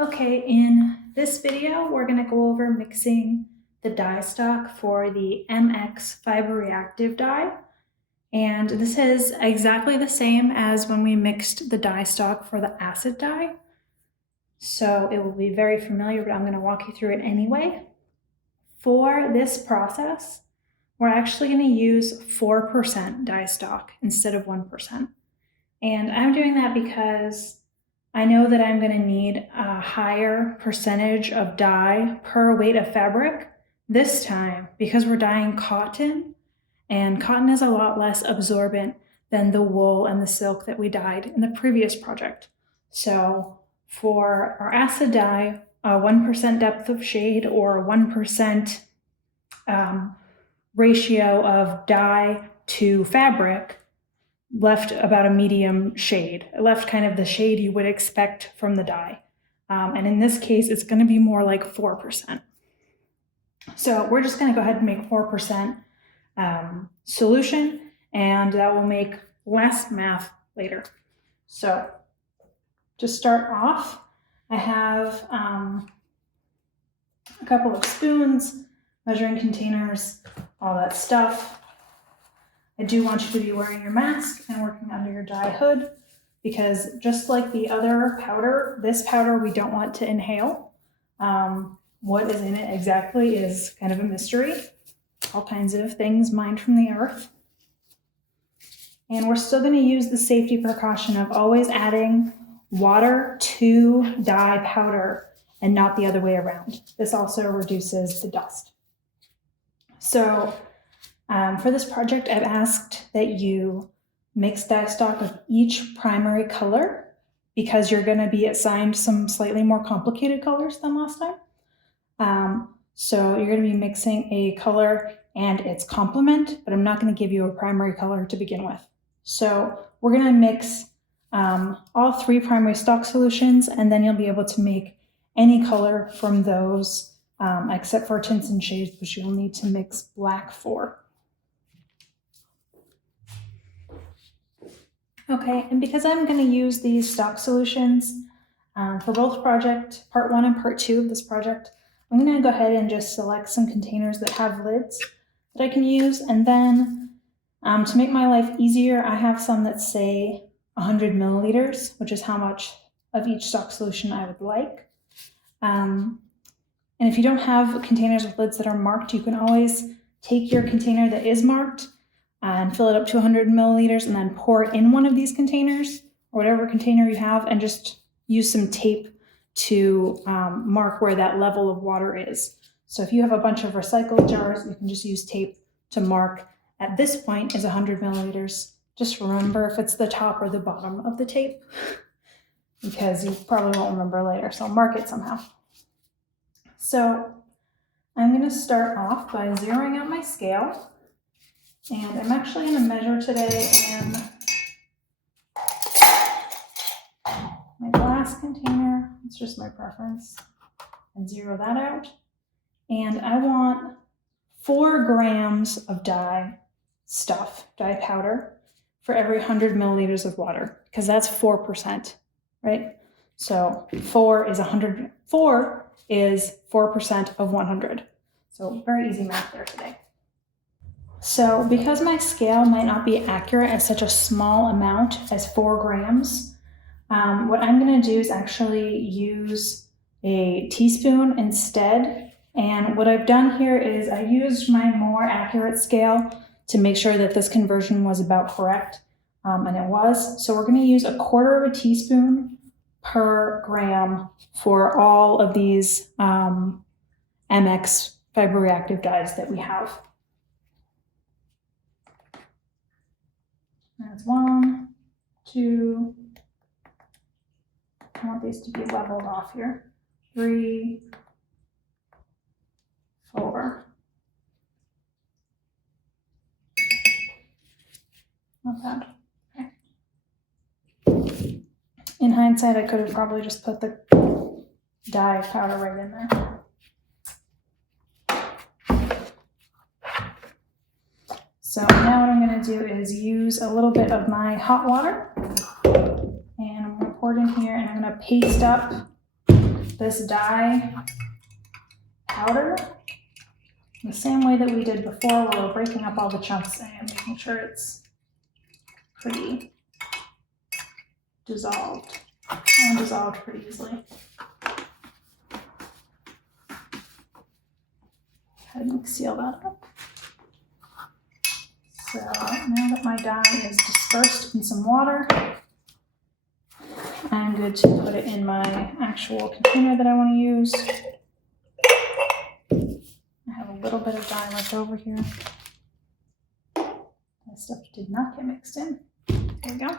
Okay, in this video, we're going to go over mixing the dye stock for the MX Fiber Reactive dye. And this is exactly the same as when we mixed the dye stock for the acid dye. So it will be very familiar, but I'm going to walk you through it anyway. For this process, we're actually going to use 4% dye stock instead of 1%. And I'm doing that because I know that I'm going to need a higher percentage of dye per weight of fabric this time because we're dyeing cotton, and cotton is a lot less absorbent than the wool and the silk that we dyed in the previous project. So for our acid dye, a 1% depth of shade or 1% ratio of dye to fabric left about a medium shade. It left kind of the shade you would expect from the dye. And in this case, it's going to be more like 4%. So we're just going to go ahead and make 4% solution, and that will make less math later. So to start off, I have a couple of spoons, measuring containers, all that stuff. I do want you to be wearing your mask and working under your dye hood, because just like the other powder, this powder we don't want to inhale. What is in it exactly is kind of a mystery. All kinds of things mined from the earth. And we're still going to use the safety precaution of always adding water to dye powder and not the other way around. This also reduces the dust. So for this project, I've asked that you mix dye stock of each primary color because you're going to be assigned some slightly more complicated colors than last time. So you're going to be mixing a color and its complement, but I'm not going to give you a primary color to begin with. So we're going to mix all three primary stock solutions, and then you'll be able to make any color from those except for tints and shades, which you'll need to mix black for. Okay, and because I'm going to use these stock solutions for both project, part 1 and part 2 of this project, I'm going to go ahead and just select some containers that have lids that I can use. And then to make my life easier, I have some that say 100 milliliters, which is how much of each stock solution I would like. And if you don't have containers with lids that are marked, you can always take your container that is marked and fill it up to 100 milliliters and then pour it in one of these containers or whatever container you have, and just use some tape to mark where that level of water is. So if you have a bunch of recycled jars, you can just use tape to mark at this point is 100 milliliters. Just remember if it's the top or the bottom of the tape, because you probably won't remember later, so mark it somehow. So I'm going to start off by zeroing out my scale. And I'm actually going to measure today in my glass container. It's just my preference. And zero that out. And I want 4 grams of dye powder, for every 100 milliliters of water, because that's 4%, right? So 4 is 4% of 100. So very easy math there today. So because my scale might not be accurate at such a small amount as 4 grams, what I'm going to do is actually use a teaspoon instead. And what I've done here is I used my more accurate scale to make sure that this conversion was about correct, and it was. So we're going to use 1/4 of a teaspoon per gram for all of these MX Fiber Reactive dyes that we have. That's 1, 2, I want these to be leveled off here, 3, 4. Not bad. Okay. In hindsight, I could have probably just put the dye powder right in there. So now what I'm going to do is use a little bit of my hot water, and I'm going to pour it in here, and I'm going to paste up this dye powder the same way that we did before, where we're breaking up all the chunks and making sure it's pretty dissolved and dissolved pretty easily. Go ahead and seal that up. So now that my dye is dispersed in some water, I'm good to put it in my actual container that I want to use. I have a little bit of dye left over here. That stuff did not get mixed in. There we go.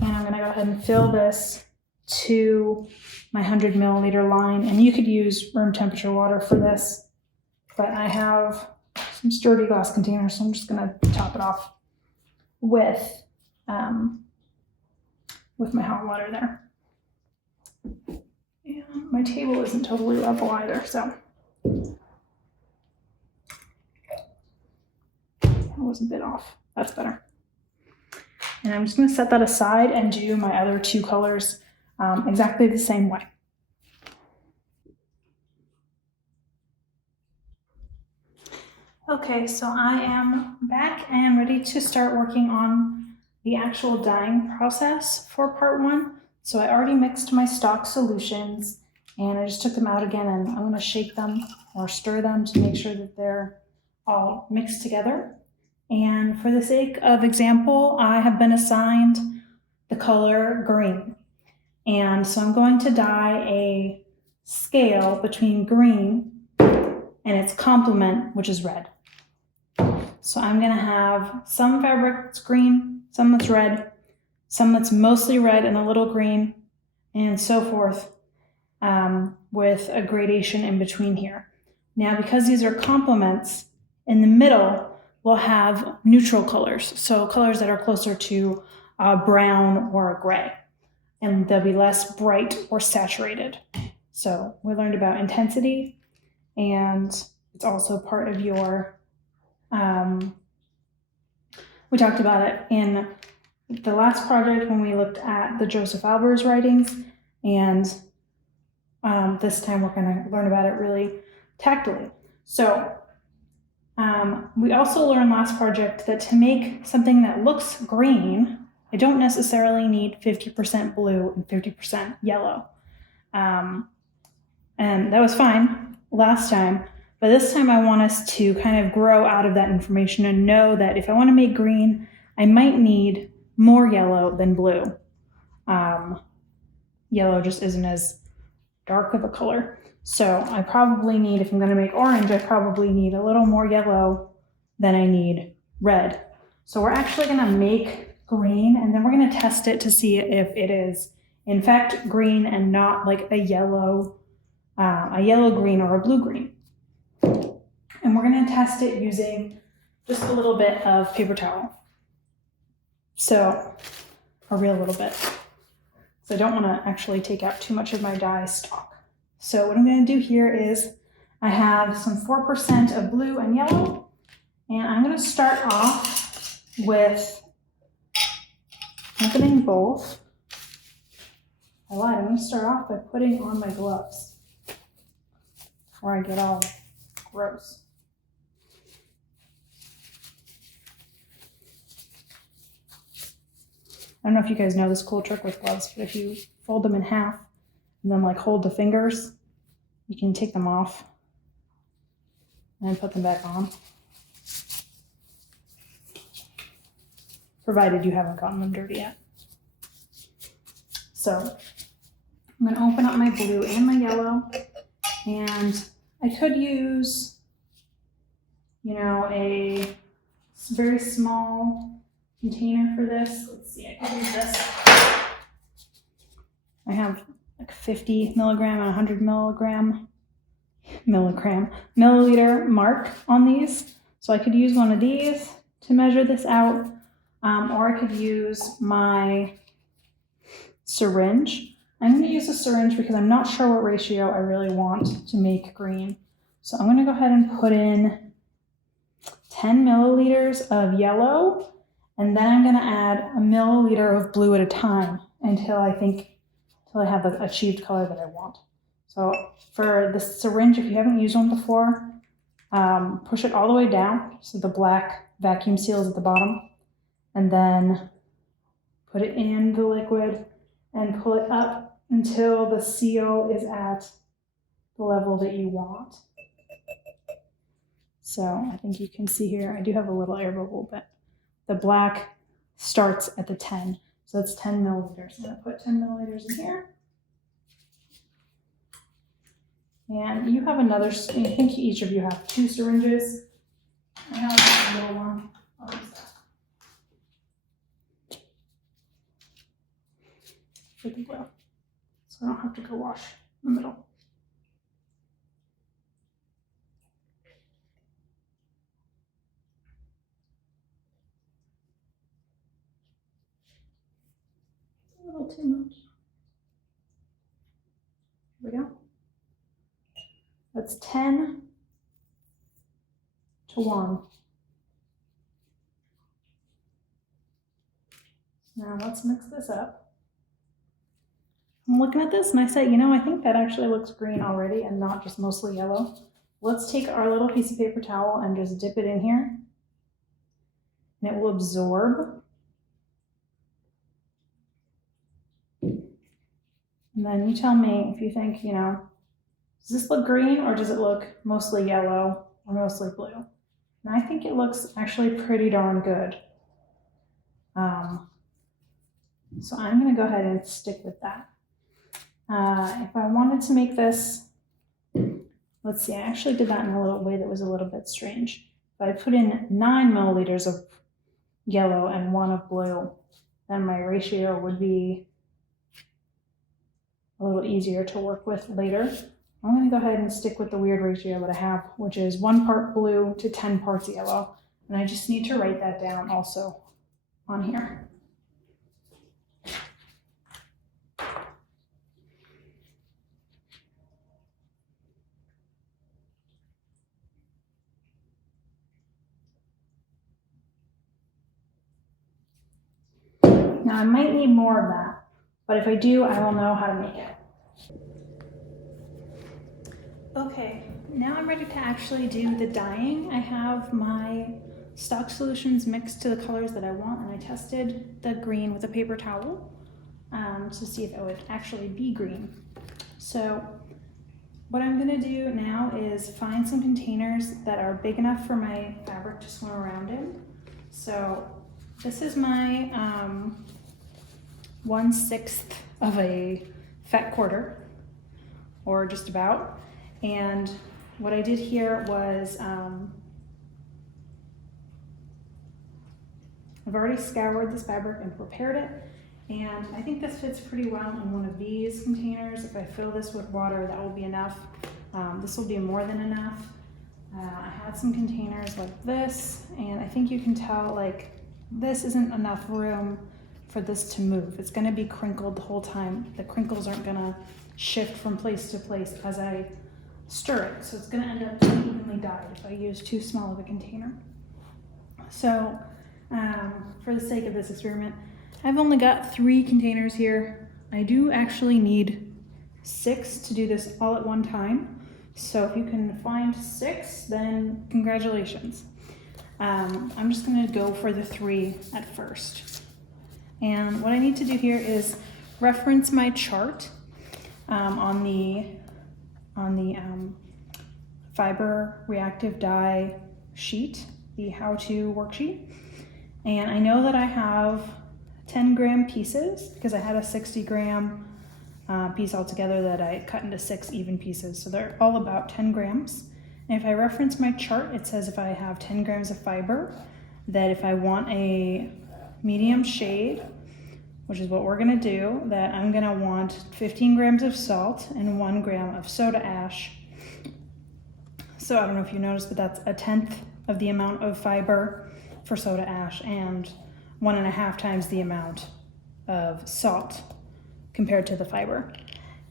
And I'm going to go ahead and fill this to my 100 milliliter line. And you could use room temperature water for this, but I have some sturdy glass containers, so I'm just going to top it off with my hot water there. And my table isn't totally level either, so that was a bit off. That's better. And I'm just going to set that aside and do my other two colors exactly the same way. Okay, so I am back and ready to start working on the actual dyeing process for part one. So I already mixed my stock solutions and I just took them out again, and I'm going to shake them or stir them to make sure that they're all mixed together. And for the sake of example, I have been assigned the color green. And so I'm going to dye a scale between green and its complement, which is red. So I'm going to have some fabric that's green, some that's red, some that's mostly red and a little green, and so forth, with a gradation in between here. Now, because these are complements, in the middle, we'll have neutral colors, so colors that are closer to a brown or a gray, and they'll be less bright or saturated. So we learned about intensity, and it's also part of your, we talked about it in the last project when we looked at the Joseph Albers writings, and this time we're going to learn about it really tactily. So we also learned last project that to make something that looks green, I don't necessarily need 50% blue and 50% yellow. And that was fine last time, but this time I want us to kind of grow out of that information and know that if I want to make green, I might need more yellow than blue. Yellow just isn't as dark of a color. So I probably need, if I'm going to make orange, I probably need a little more yellow than I need red. So we're actually going to make green, and then we're going to test it to see if it is in fact green and not like a yellow green or a blue green. And we're going to test it using just a little bit of paper towel. So a real little bit. So I don't want to actually take out too much of my dye stock. So what I'm going to do here is I have some 4% of blue and yellow, and I'm going to start off with opening both. I lied, I'm going to start off by putting on my gloves before I get all gross. I don't know if you guys know this cool trick with gloves, but if you fold them in half and then like hold the fingers, you can take them off and put them back on, provided you haven't gotten them dirty yet. So I'm going to open up my blue and my yellow, and I could use, a very small container for this. Let's see, I could use this. I have like 50 milligram and 100 milliliter mark on these. So I could use one of these to measure this out, or I could use my syringe. I'm going to use a syringe because I'm not sure what ratio I really want to make green. So I'm going to go ahead and put in 10 milliliters of yellow, and then I'm going to add a milliliter of blue at a time until until I have the achieved color that I want. So for the syringe, if you haven't used one before, push it all the way down so the black vacuum seal is at the bottom, and then put it in the liquid and pull it up until the seal is at the level that you want. So I think you can see here, I do have a little air bubble, but the black starts at the 10. So that's 10 milliliters. I'm gonna put 10 milliliters in here. And you have another, I think each of you have 2 syringes. I have a little one. I'll use that for the glue, so I don't have to go wash in the middle. A little too much. Here we go. That's 10 to 1. Now let's mix this up. I'm looking at this and I say, you know, I think that actually looks green already and not just mostly yellow. Let's take our little piece of paper towel and just dip it in here, and it will absorb. And then you tell me if you think, you know, does this look green or does it look mostly yellow or mostly blue? And I think it looks actually pretty darn good. So I'm going to go ahead and stick with that. If I wanted to make this, let's see, I actually did that in a little way that was a little bit strange. If I put in 9 milliliters of yellow and 1 of blue, then my ratio would be a little easier to work with later. I'm going to go ahead and stick with the weird ratio that I have, which is 1 part blue to 10 parts yellow. And I just need to write that down also on here. Now I might need more of that, but if I do, I will know how to make it. Okay, now I'm ready to actually do the dyeing. I have my stock solutions mixed to the colors that I want, and I tested the green with a paper towel to see if it would actually be green. So what I'm gonna do now is find some containers that are big enough for my fabric to swim around in. So this is my 1/6 of a fat quarter, or just about. And what I did here was I've already scoured this fabric and prepared it, and I think this fits pretty well in one of these containers. If I fill this with water, that will be enough. This will be more than enough. I had some containers like this, and I think you can tell, like, this isn't enough room for this to move. It's gonna be crinkled the whole time. The crinkles aren't gonna shift from place to place as I stir it, so it's gonna end up unevenly dyed if I use too small of a container. So for the sake of this experiment, I've only got 3 containers here. I do actually need 6 to do this all at one time. So if you can find 6, then congratulations. I'm just gonna go for the 3 at first. And what I need to do here is reference my chart on the fiber reactive dye sheet, the how-to worksheet. And I know that I have 10-gram pieces because I had a 60-gram piece altogether that I cut into 6 even pieces. So they're all about 10 grams. And if I reference my chart, it says if I have 10 grams of fiber, that if I want a medium shade, which is what we're gonna do, that I'm gonna want 15 grams of salt and 1 gram of soda ash. So I don't know if you noticed, but that's 1/10 of the amount of fiber for soda ash and 1.5 times the amount of salt compared to the fiber.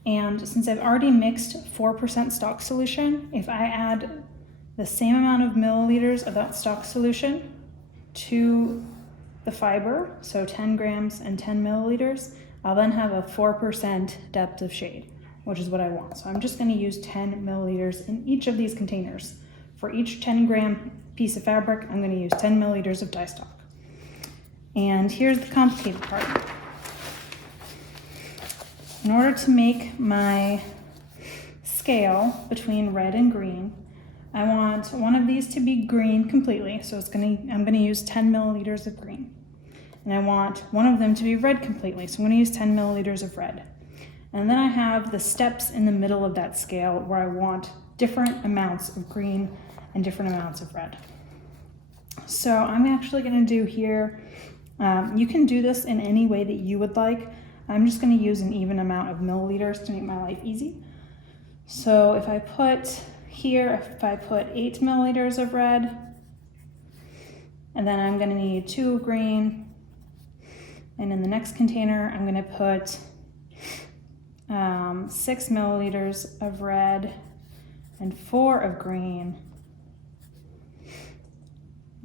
And since I've already mixed 4% stock solution, if I add the same amount of milliliters of that stock solution to the fiber, so 10 grams and 10 milliliters, I'll then have a 4% depth of shade, which is what I want. So I'm just going to use 10 milliliters in each of these containers. For each 10 gram piece of fabric, I'm going to use 10 milliliters of dye stock. And here's the complicated part. In order to make my scale between red and green, I want one of these to be green completely, so I'm going to use 10 milliliters of green. And I want one of them to be red completely, so I'm going to use 10 milliliters of red. And then I have the steps in the middle of that scale where I want different amounts of green and different amounts of red. So I'm actually going to do here, you can do this in any way that you would like. I'm just going to use an even amount of milliliters to make my life easy. So if I put 8 milliliters of red, and then I'm going to need 2 of green, and in the next container I'm going to put 6 milliliters of red and 4 of green.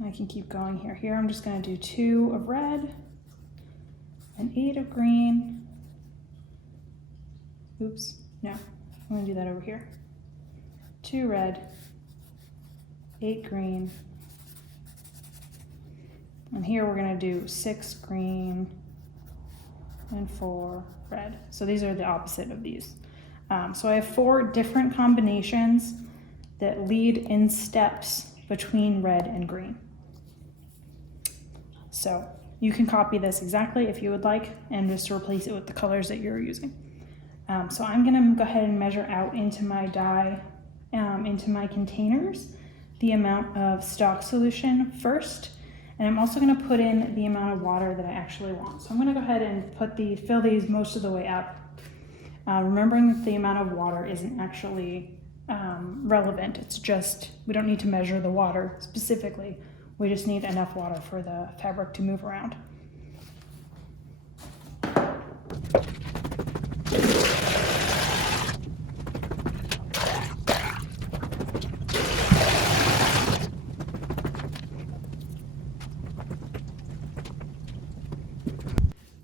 I can keep going here. Here I'm just going to do 2 of red and 8 of green. Oops, no, I'm going to do that over here. 2 red, 8 green, and here we're going to do 6 green and 4 red. So these are the opposite of these. So I have 4 different combinations that lead in steps between red and green. So you can copy this exactly if you would like and just replace it with the colors that you're using. So I'm going to go ahead and measure out into my dye, into my containers, the amount of stock solution first. And I'm also going to put in the amount of water that I actually want. So I'm going to go ahead and fill these most of the way up, remembering that the amount of water isn't actually relevant. It's just, we don't need to measure the water specifically. We just need enough water for the fabric to move around.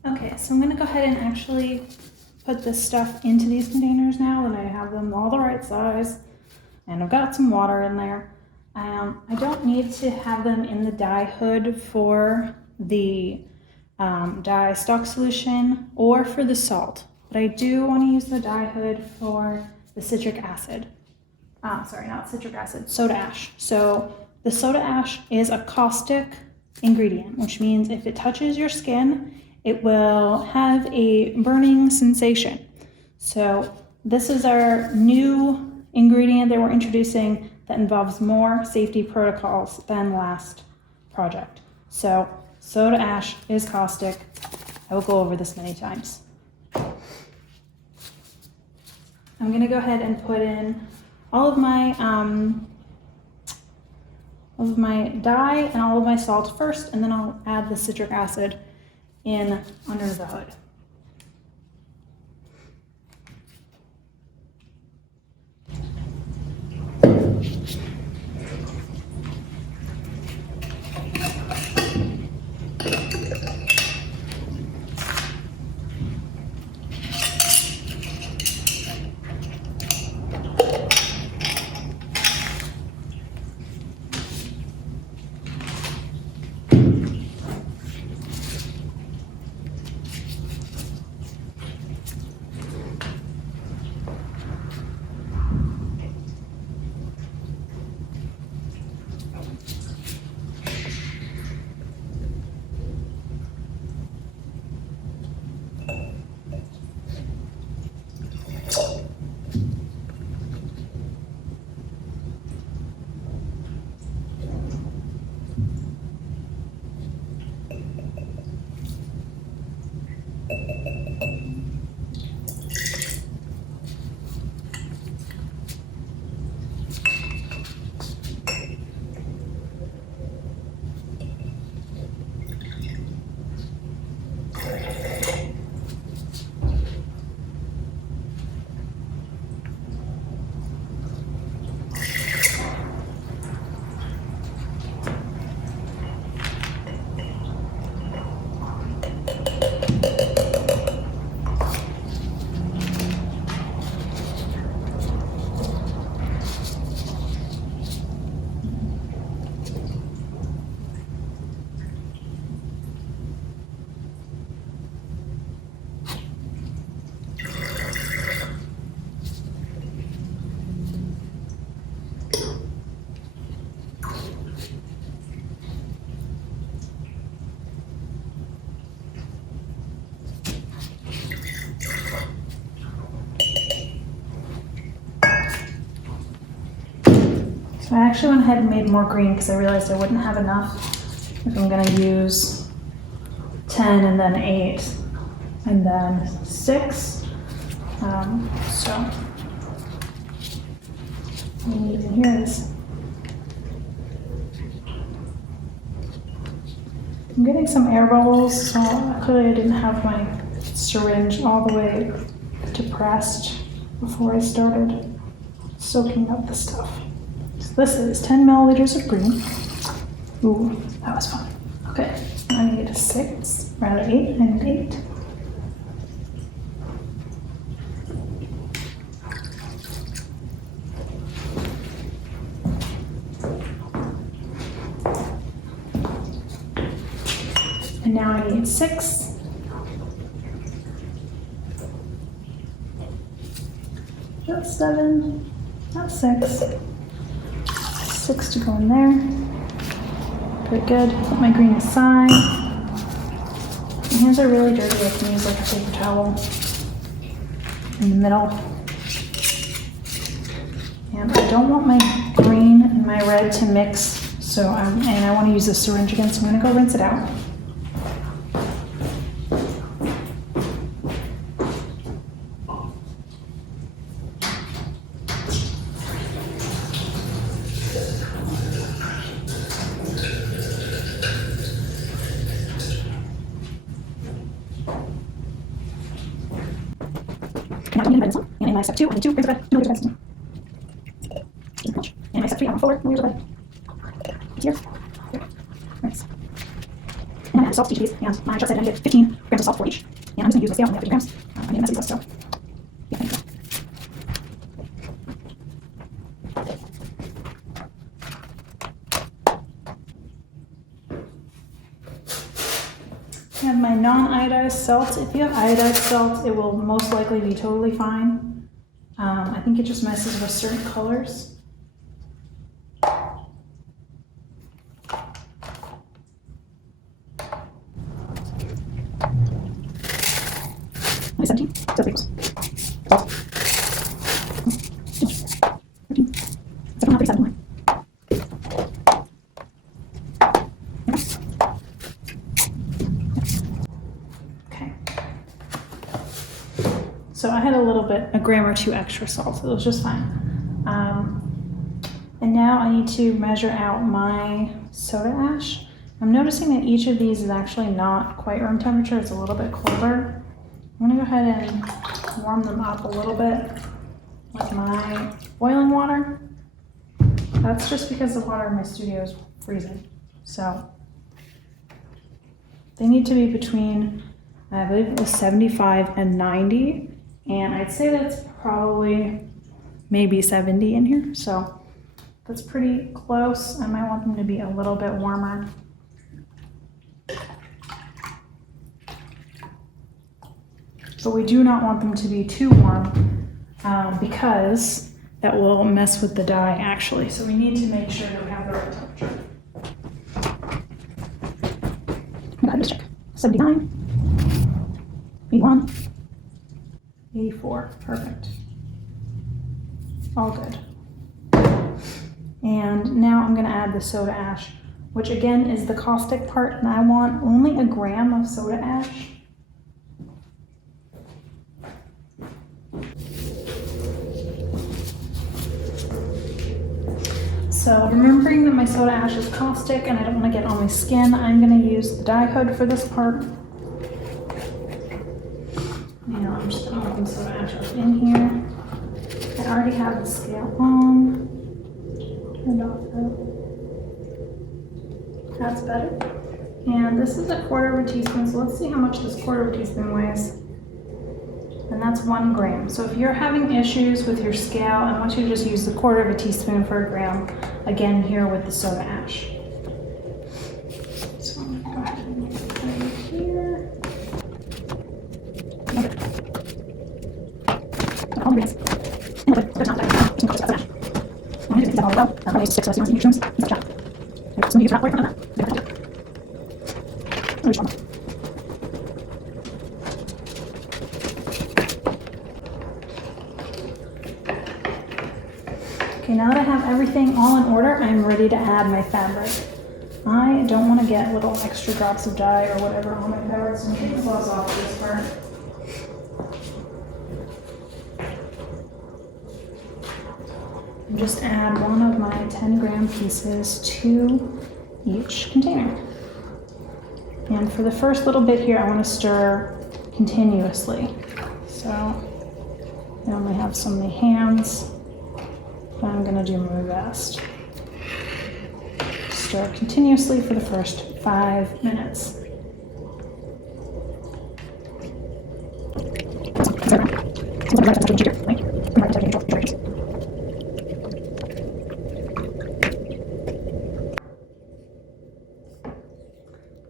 Okay, so I'm going to go ahead and actually put this stuff into these containers now that I have them all the right size and I've got some water in there. I don't need to have them in the dye hood for the dye stock solution or for the salt, but I do want to use the dye hood for the citric acid. Sorry, not citric acid, soda ash. So the soda ash is a caustic ingredient, which means if it touches your skin, it will have a burning sensation. So this is our new ingredient that we're introducing that involves more safety protocols than last project. So soda ash is caustic. I will go over this many times. I'm going to go ahead and put in all of my dye and all of my salt first, and then I'll add the citric acid in under the hood. I actually went ahead and made more green because I realized I wouldn't have enough if I'm gonna use 10 and then 8 and then 6. So here it is. I'm getting some air bubbles, so clearly I didn't have my syringe all the way depressed before I started soaking up the stuff. So this is 10 milliliters of green. Ooh, that was fun. Okay, I need 6, rather 8, I need 8. And now I need 6. That's 7, that's 6. 6 to go in there. Very good. Put my green aside. My hands are really dirty. I can use like a paper towel in the middle. And I don't want my green and my red to mix, so and I want to use the syringe again, so I'm going to go rinse it out. Now I'm going to bed and in my step 2, I need 2 grams of red, 2 milliliters of red. And in my step 3, I want 4 milliliters of red. It's here. Nice. And I add salt to each of these, and my chart said I needed 15 grams of salt for each. And I'm just going to use my scale, I only have 50 grams. I need a messy dust, so yeah, thank you. I have my non-iodized salt. If you have iodized salt, it will most likely be totally fine. I think it just messes with certain colors. Only 17, so 3 equals. Salt. 13. 7.37 more. So I had a gram or 2 extra salt, so it was just fine. And now I need to measure out my soda ash. I'm noticing that each of these is actually not quite room temperature, it's a little bit colder. I'm gonna go ahead and warm them up a little bit with my boiling water. That's just because the water in my studio is freezing. So they need to be between, I believe it was 75 and 90. And I'd say that's probably maybe 70 in here. So that's pretty close. I might want them to be a little bit warmer. But we do not want them to be too warm because that will mess with the dye actually. So we need to make sure that we have the right temperature. I'm gonna just check. 79, 81, 84, perfect. All good. And now I'm gonna add the soda ash, which again is the caustic part, and I want only a gram of soda ash. So remembering that my soda ash is caustic and I don't want to get on my skin, I'm going to use the dye hood for this part. And I'm just going to put some soda ash in here. I already have the scale on. Turn it off though. That's better. And this is a 1/4 teaspoon, so let's see how much this 1/4 teaspoon weighs. And that's 1 gram. So if you're having issues with your scale, I want you to just use the 1/4 teaspoon for a gram, again here with the soda ash. So I'm gonna go ahead and put it right here. All the greens. There's not that. I'm going to ash. I'm going to do all the well. I'm going to 6 mushrooms. That's a shot. There's some use for that. Okay, now that I have everything all in order, I'm ready to add my fabric. I don't want to get little extra drops of dye or whatever on my fabric, so I'm taking the gloves off for this part. And just add one of my 10-gram pieces to each container. And for the first little bit here, I want to stir continuously. So I only have so many hands, but I'm going to do my best. Stir continuously for the first 5 minutes.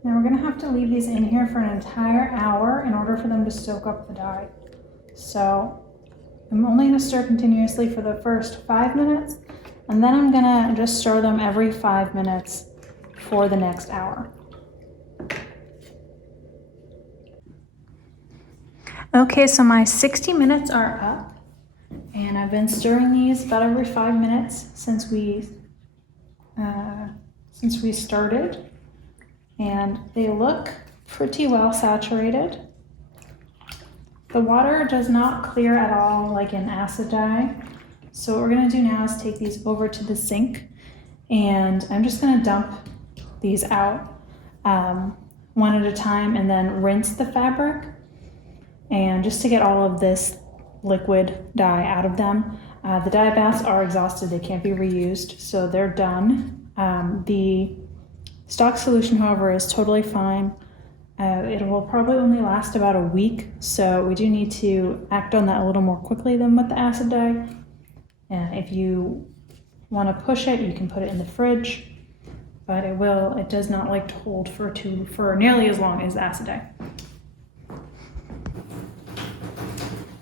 Now we're going to have to leave these in here for an entire hour in order for them to soak up the dye. So I'm only going to stir continuously for the first 5 minutes, and then I'm going to just stir them every 5 minutes for the next hour. Okay, so my 60 minutes are up, and I've been stirring these about every 5 minutes since we started. And they look pretty well saturated. The water does not clear at all like an acid dye. So what we're gonna do now is take these over to the sink, and I'm just gonna dump these out one at a time and then rinse the fabric, and just to get all of this liquid dye out of them. The dye baths are exhausted, they can't be reused, so they're done. The stock solution, however, is totally fine. It will probably only last about a week, so we do need to act on that a little more quickly than with the acid dye. And if you want to push it, you can put it in the fridge, but it does not like to hold for nearly as long as acid dye.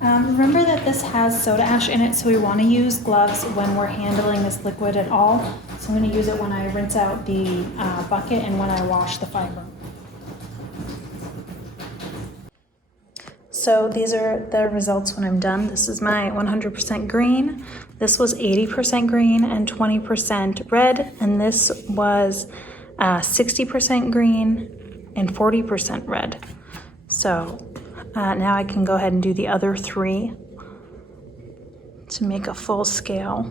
Remember that this has soda ash in it, so we want to use gloves when we're handling this liquid at all. So I'm going to use it when I rinse out the bucket and when I wash the fiber. So these are the results when I'm done. This is my 100% green. This was 80% green and 20% red, and this was 60% green and 40% red. So now I can go ahead and do the other 3 to make a full scale.